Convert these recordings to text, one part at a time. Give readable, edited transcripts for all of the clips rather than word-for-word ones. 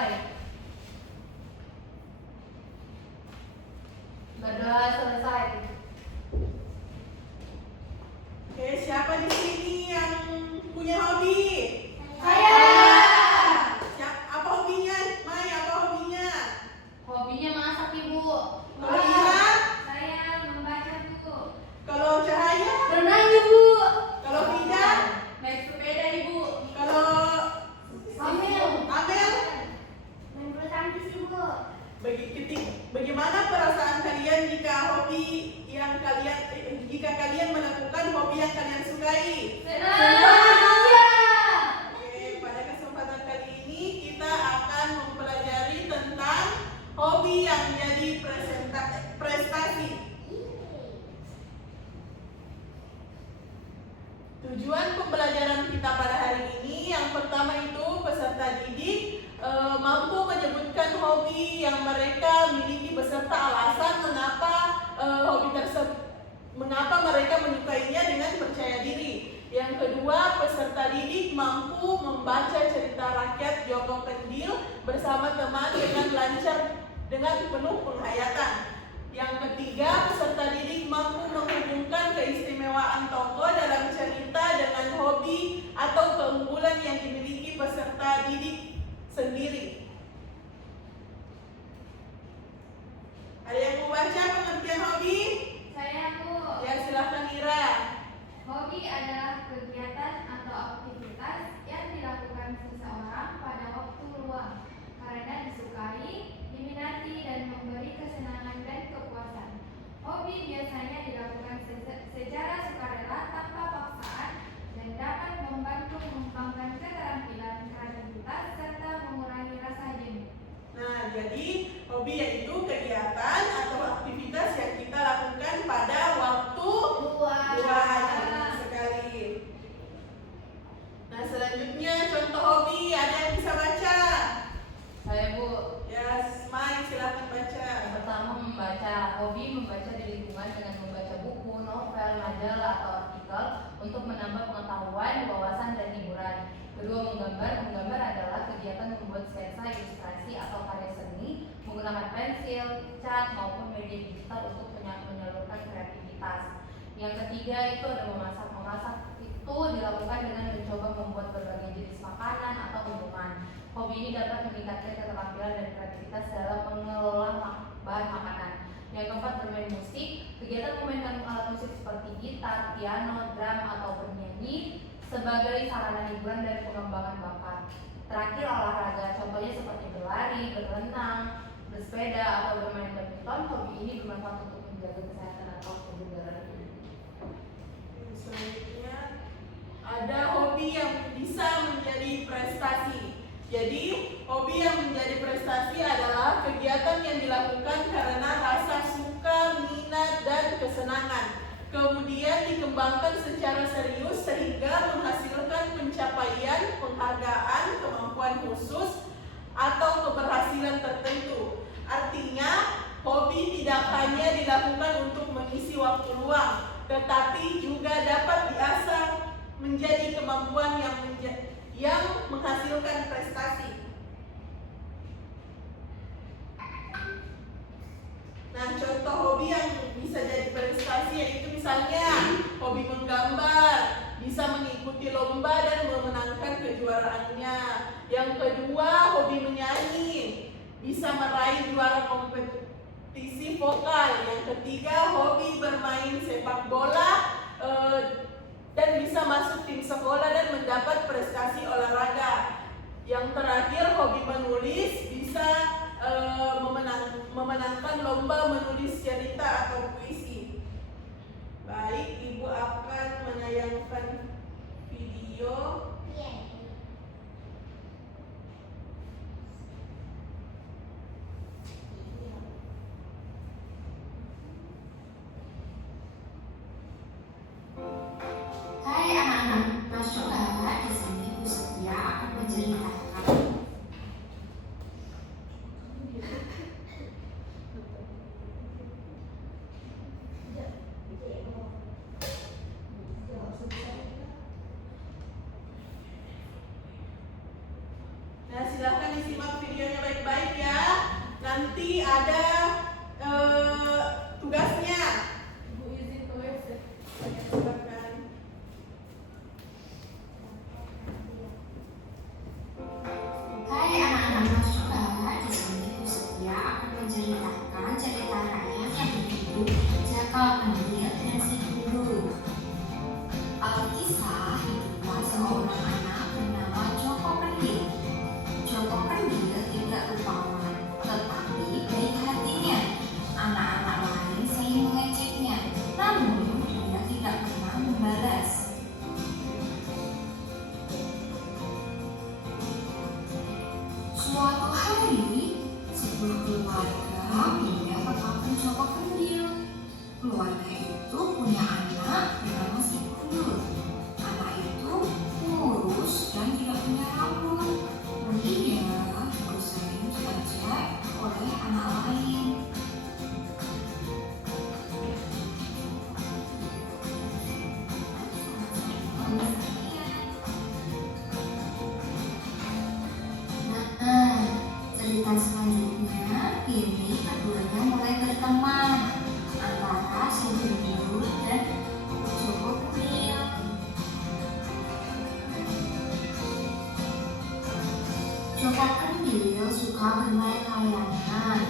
dimulai. Berdoa selesai. Oke, siapa di sini yang punya hobi? Saya. Apa hobinya? Mai, apa hobinya? Hobinya masak, Ibu. Kalau Ira? Saya membaca buku. Kalau Cahaya? Berenang, Ibu. Kalau Fida? Naik sepeda, Ibu. Kalau Amel. Amel? Main bulu tangkis, Ibu. Bagaimana perasaan kalian jika kalian melakukan hobi yang kalian sukai? Senang. Iya. Oke, pada kesempatan kali ini kita akan mempelajari tentang hobi yang menjadi prestasi. Tujuan pembelajaran kita pada hari ini yang pertama itu peserta didik mampu menyebutkan hobi yang mereka miliki beserta alasan mengapa mereka menyukainya dengan percaya diri. Yang kedua, peserta didik mampu membaca cerita rakyat Joko Kendil bersama teman dengan lancar dengan penuh penghayatan. Yang ketiga, peserta didik mampu menghubungkan keistimewaan tokoh dalam cerita dengan hobi atau keunggulan yang dimiliki peserta didik sendiri. Ada yang mau baca pengertian hobi? Saya, Bu. Ya, silahkan Ira. Hobi adalah kegiatan atau aktivitas yang dilakukan seseorang pada waktu luang karena disukai, diminati, dan memberi kesenangan dan kepuasan. Hobi biasanya dilakukan secara sukarela tanpa paksaan dan dapat membantu mengembangkan keterampilan, kreativitas, serta mengurangi rasa jenuh. Nah, jadi hobi yaitu kegiatan atau aktivitas yang kita lakukan pada waktu luang sekali. Nah, selanjutnya contoh hobi ada yang bisa baca? Saya, Bu. Ya, Mai, silakan baca. Pertama, membaca. Hobi membaca di lingkungan dengan membaca buku, novel, majalah, atau artikel untuk menambah pengetahuan, wawasan, dan hiburan. Kedua, menggambar. Menggambar adalah kegiatan membuat sketsa, ilustrasi, atau karya seni menggunakan pensil, cat, maupun media digital untuk menyalurkan kreativitas. Yang ketiga itu ada memasak. Memasak itu dilakukan dengan mencoba membuat berbagai jenis makanan atau minuman. Hobi ini dapat meningkatkan keterampilan dan kreativitas dalam mengelola bahan makanan. Yang keempat, bermain musik. Kegiatan memainkan alat musik seperti gitar, piano, drum, atau bernyanyi sebagai sarana hiburan dan pengembangan bakat. Terakhir, olahraga. Contohnya seperti berlari, berenang, bersepeda, atau bermain badminton. Hobi ini bermanfaat untuk menjaga kesehatan atau kebugaran. Selanjutnya ada hobi yang bisa menjadi prestasi. Jadi, hobi yang menjadi prestasi adalah kegiatan yang dilakukan karena rasa suka, minat, dan kesenangan. Kemudian dikembangkan secara serius sehingga menghasilkan pencapaian, penghargaan, kemampuan khusus, atau keberhasilan tertentu. Artinya, hobi tidak hanya dilakukan untuk mengisi waktu luang, tetapi juga dapat diasah menjadi kemampuan yang menghasilkan prestasi. Nah, contoh hobi yang bisa jadi prestasi yaitu misalnya hobi menggambar, bisa mengikuti lomba dan memenangkan kejuaraannya. Yang kedua, hobi menyanyi, bisa meraih juara kompetisi vokal. Yang ketiga, hobi bermain sepak bola dan bisa masuk tim sekolah dan mendapat prestasi olahraga. Yang terakhir, hobi menulis, bisa memenangkan lomba menulis cerita atau puisi. Baik, Ibu akan menayangkan video. Hai anak-anak, masuklah di sini Bu Setia akan menceritakan Nanti ada tugasnya. Ibu izin ke WC. Silakan. Hai anak-anak Masuka, di sini Ibu Setia akan menceritakan cerita rakyat yang berjudul Jaka Pendil dan Si Gundul. Alkisah hiduplah seorang anak bernama Joko Pendil. Joko Pendil tidak rupawan, tetapi baik hatinya. Anak-anak lain sering mengejeknya, namun dia tidak pernah membalas. Suatu hari, sebuah keluarga pindah ke kampung Joko Pendil. Keluarga itu punya anak bernama Si Gundul. Anak itu kurus dan tidak punya rambut. Dia sering diajak oleh anak lain. Nah, cerita selanjutnya ini keduanya mulai berteman antara Si Gundul dan Joko Pendil. Joko Pendil suka bermain layangan.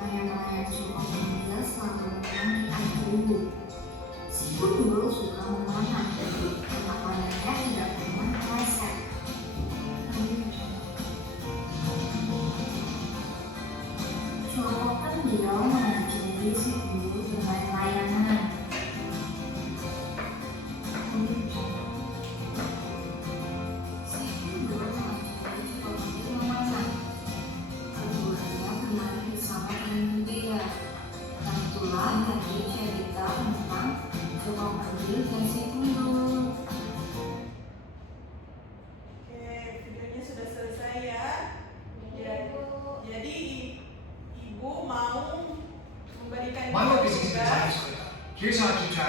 Layang-layang Joko Pendil selalu diadu. Si Gundul suka memanah, karena panahnya tidak pernah meleset. Joko Pendil mengajari Si Gundul bermain layangan. Si Gundul mengajari Joko Pendil memanah. Keduanya bermain bersama dengan dia. Dan itulah tadi cerita tentang Joko Pendil dan Si Gundul. Oke, videonya sudah selesai ya. Jadi ibu mau memberikan Mana tugas. bisnis saya? Kisah cerita.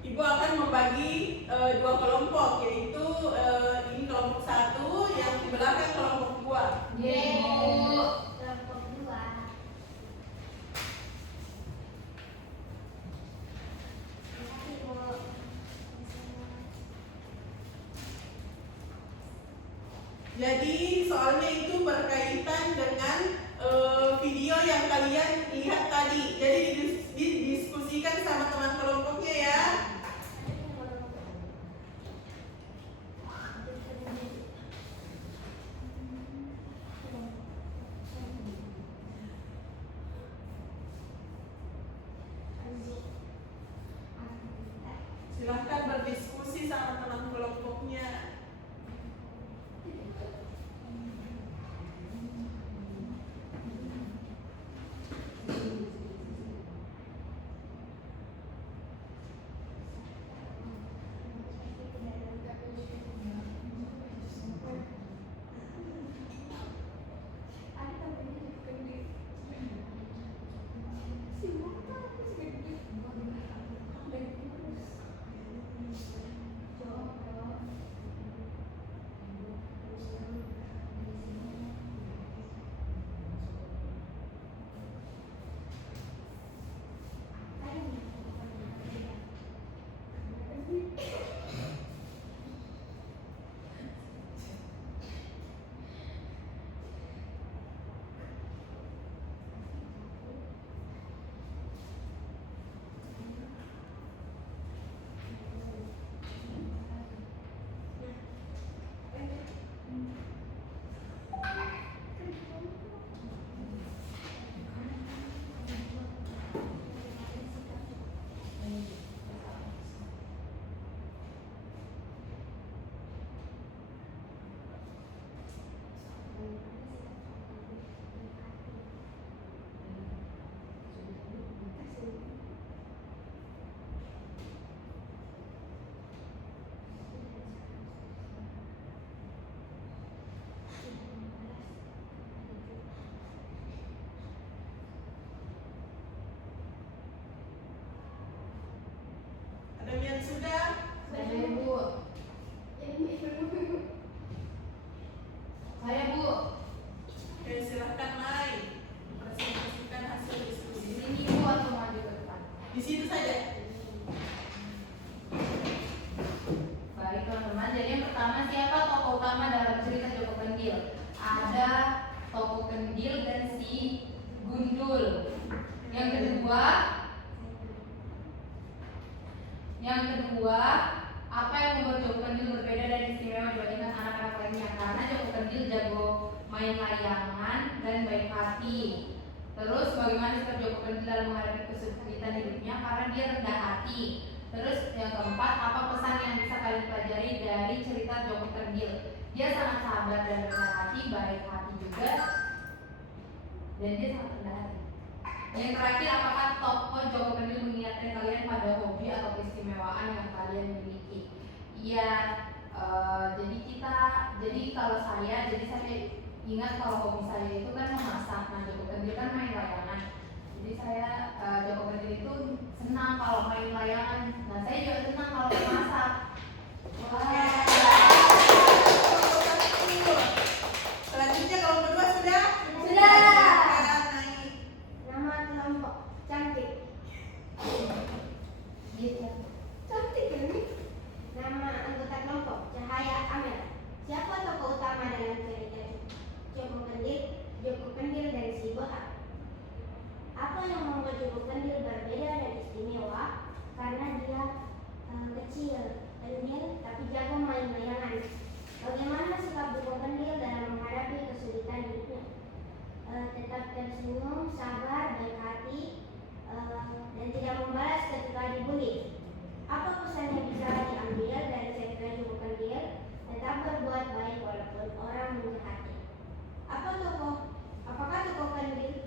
Ibu akan membagi dua kelompok, yaitu ini kelompok 1, yang di belakang kelompok 2. Kelompok 2. Jadi soalnya itu berkaitan dengan video yang kalian lihat tadi. Jadi didiskusikan sama teman kelompoknya ya. Silahkan berdiskusi sama teman kelompoknya. si gundul. Yang kedua, apa yang membuat Joko Kendil berbeda dan istimewa dibandingkan anak-anak lainnya? Karena Joko Kendil jago main layangan dan baik hati. Terus bagaimana sikap Joko Kendil dalam menghadapi kesulitan hidupnya? Karena dia rendah hati. Terus yang keempat, apa pesan yang bisa kalian pelajari dari cerita Joko Kendil? Dia sangat sabar dan rendah hati, baik hati juga, dan dia sangat rendah hati. Yang terakhir, apakah tokoh Joko Kendil mengingatkan kalian pada hobi atau keistimewaan yang kalian miliki? Iya, jadi kalau saya ingat kalau hobi saya itu kan memasak. Nah, Joko Kendil kan main layangan. Jadi Joko Kendil itu senang kalau main layangan. Nah, saya juga senang kalau memasak. Wah. Selanjutnya kelompok kedua sudah? Sudah. Naik. Nama kelompok cantik. Gitu. Cantik ini. Nama anggota kelompok Cahaya Amel. Siapa tokoh utama dalam cerita Joko Kendil dan si Botak? Apa yang membuat Joko Kendil berbeda dan istimewa? Karena dia kecil, kendil, tapi jago main layangan. Bagaimana sikap Joko Kendil dalam menghadapi kesulitan hidupnya? Tetap tersenyum, sabar, baik hati, dan tidak membalas ketika dibully. Apa pesan yang bisa diambil dari cerita Joko Kendil? Tetap berbuat baik walaupun orang menjahati. Apakah tokoh Kendil?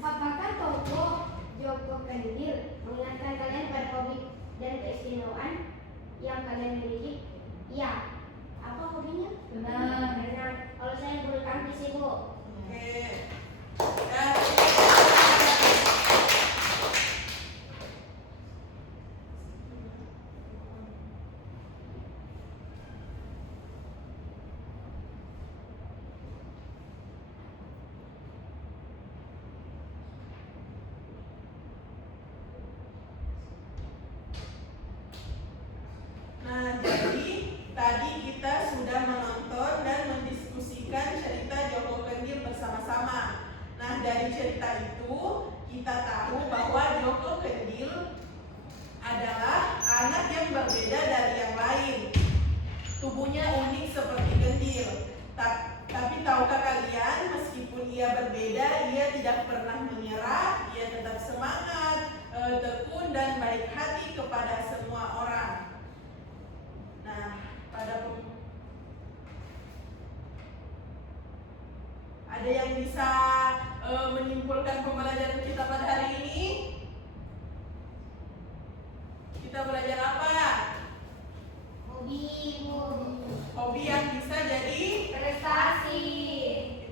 Apakah tokoh Joko Kendil mengingatkan kalian pada hobi dan keistimewaan yang kalian miliki? Iya. Apa hobinya? Berenang. Kalau saya bulu tangkis, Ibu. Oke. Nah, jadi tadi kita sudah menonton dan mendiskusikan cerita Joko Kendil bersama-sama. Nah, dari cerita itu kita tahu bahwa Joko Kendil adalah anak yang berbeda dari yang lain. Tubuhnya unik seperti kendil. Tapi tahukah kalian, meskipun ia berbeda, ia tidak pernah menyerah. Ia tetap semangat, tekun dan baik hati kepada semua orang. Nah, ada yang bisa menyimpulkan pembelajaran kita pada hari ini? Kita belajar apa? Hobi, Bu. Hobi yang bisa jadi Prestasi.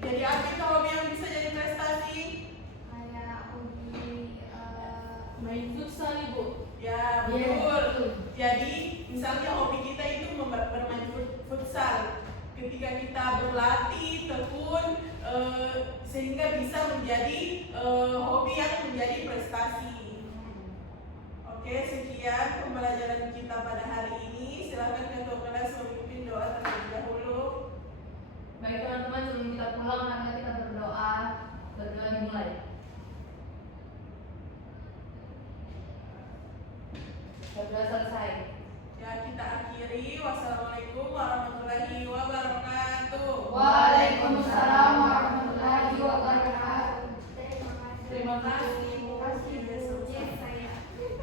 Jadi apa itu hobi yang bisa jadi prestasi? Kayak hobi Main futsal, Ibu. Ya, Iya, betul. betul. Jadi, misalnya hobi kita itu bermain futsal. Ketika kita berlatih, tekun, sehingga bisa menjadi hobi yang menjadi prestasi. Oke, sekian pembelajaran kita pada hari ini. Silakan ketua kelas memimpin doa terlebih dahulu. Baik teman-teman, sebelum kita pulang, mari kita berdoa. Berdoa dimulai. Berdoa selesai. Ya, kita akhiri. Wassalamualaikum warahmatullahi wabarakatuh. Waalaikumsalam warahmatullahi wabarakatuh. Terima kasih. Terima kasih.